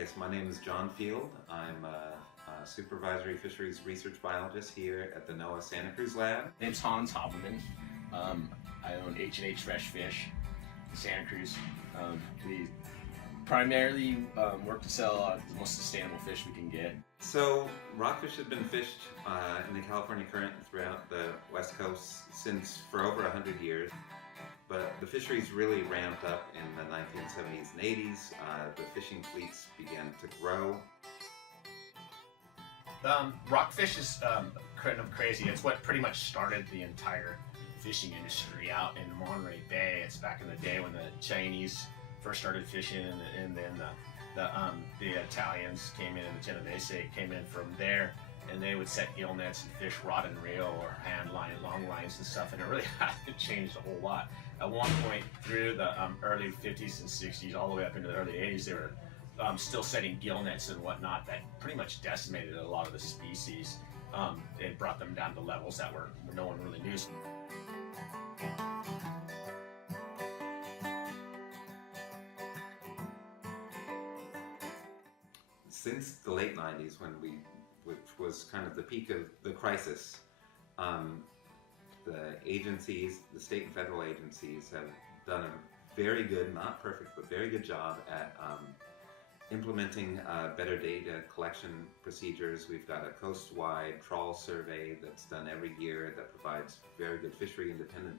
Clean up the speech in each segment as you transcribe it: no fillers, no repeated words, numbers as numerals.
Okay, so my name is John Field. I'm a supervisory fisheries research biologist here at the NOAA Santa Cruz Lab. My name's Hans Haberman. I own H&H Fresh Fish in Santa Cruz. We primarily work to sell the most sustainable fish we can get. So rockfish have been fished in the California current throughout the West Coast for over 100 years. But the fisheries really ramped up in the 1970s and 80s. The fishing fleets began to grow. Rockfish is kind of crazy. It's what pretty much started the entire fishing industry out in Monterey Bay. It's back in the day when the Chinese first started fishing, and then the Italians came in, and the Genovese came in from there, and they would set gill nets and fish rod and reel or hand line, long lines and stuff, and it really hasn't changed a whole lot. At one point through the early 50s and 60s, all the way up into the early 80s, they were still setting gill nets and whatnot that pretty much decimated a lot of the species. It brought them down to levels that were no one really knew. Since the late 90s, which was kind of the peak of the crisis, the agencies, the state and federal agencies, have done a very good, not perfect, but very good job at implementing better data collection procedures. We've got a coast-wide trawl survey that's done every year that provides very good fishery-independent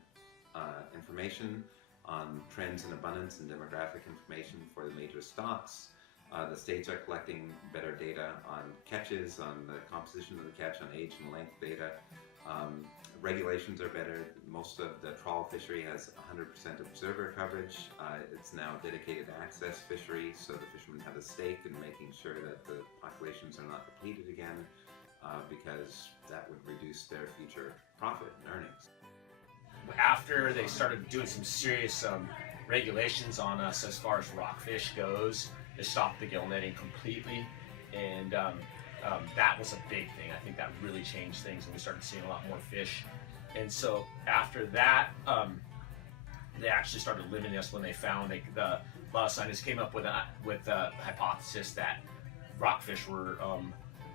information on trends in abundance and demographic information for the major stocks. The states are collecting better data on catches, on the composition of the catch, on age and length data. Regulations are better. Most of the trawl fishery has 100% observer coverage. It's now dedicated access fishery, so the fishermen have a stake in making sure that the populations are not depleted again, because that would reduce their future profit and earnings. After they started doing some serious regulations on us as far as rockfish goes, they stopped the gill netting completely, and that was a big thing. I think that really changed things, and we started seeing a lot more fish. And so after that, they actually started limiting us when they found a lot of scientists came up with a hypothesis that rockfish were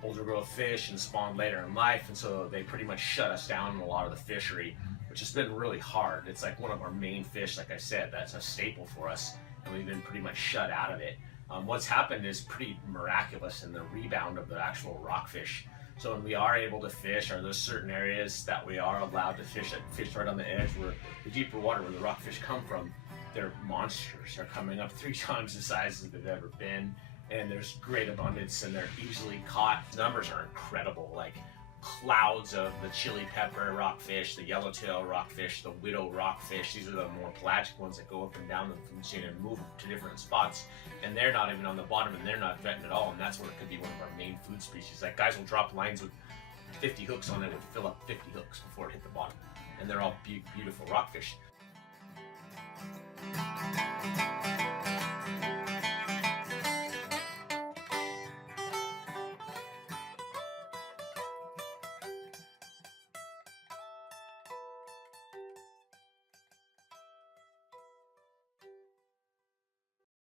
older growth fish and spawned later in life, and so they pretty much shut us down in a lot of the fishery, which has been really hard. It's like one of our main fish, like I said, that's a staple for us, and we've been pretty much shut out of it. What's happened is pretty miraculous in the rebound of the actual rockfish. So when we are able to fish, are those certain areas that we are allowed to fish right on the edge, where the deeper water where the rockfish come from, they're monsters. They're coming up 3 times the size as they've ever been, and there's great abundance, and they're easily caught. The numbers are incredible, like clouds of the chili pepper rockfish, the yellowtail rockfish, the widow rockfish. These are the more pelagic ones that go up and down the food chain and move to different spots, and they're not even on the bottom, and they're not threatened at all, and that's where it could be one of our main food species. Like, guys will drop lines with 50 hooks on it and fill up 50 hooks before it hit the bottom, and they're all beautiful rockfish.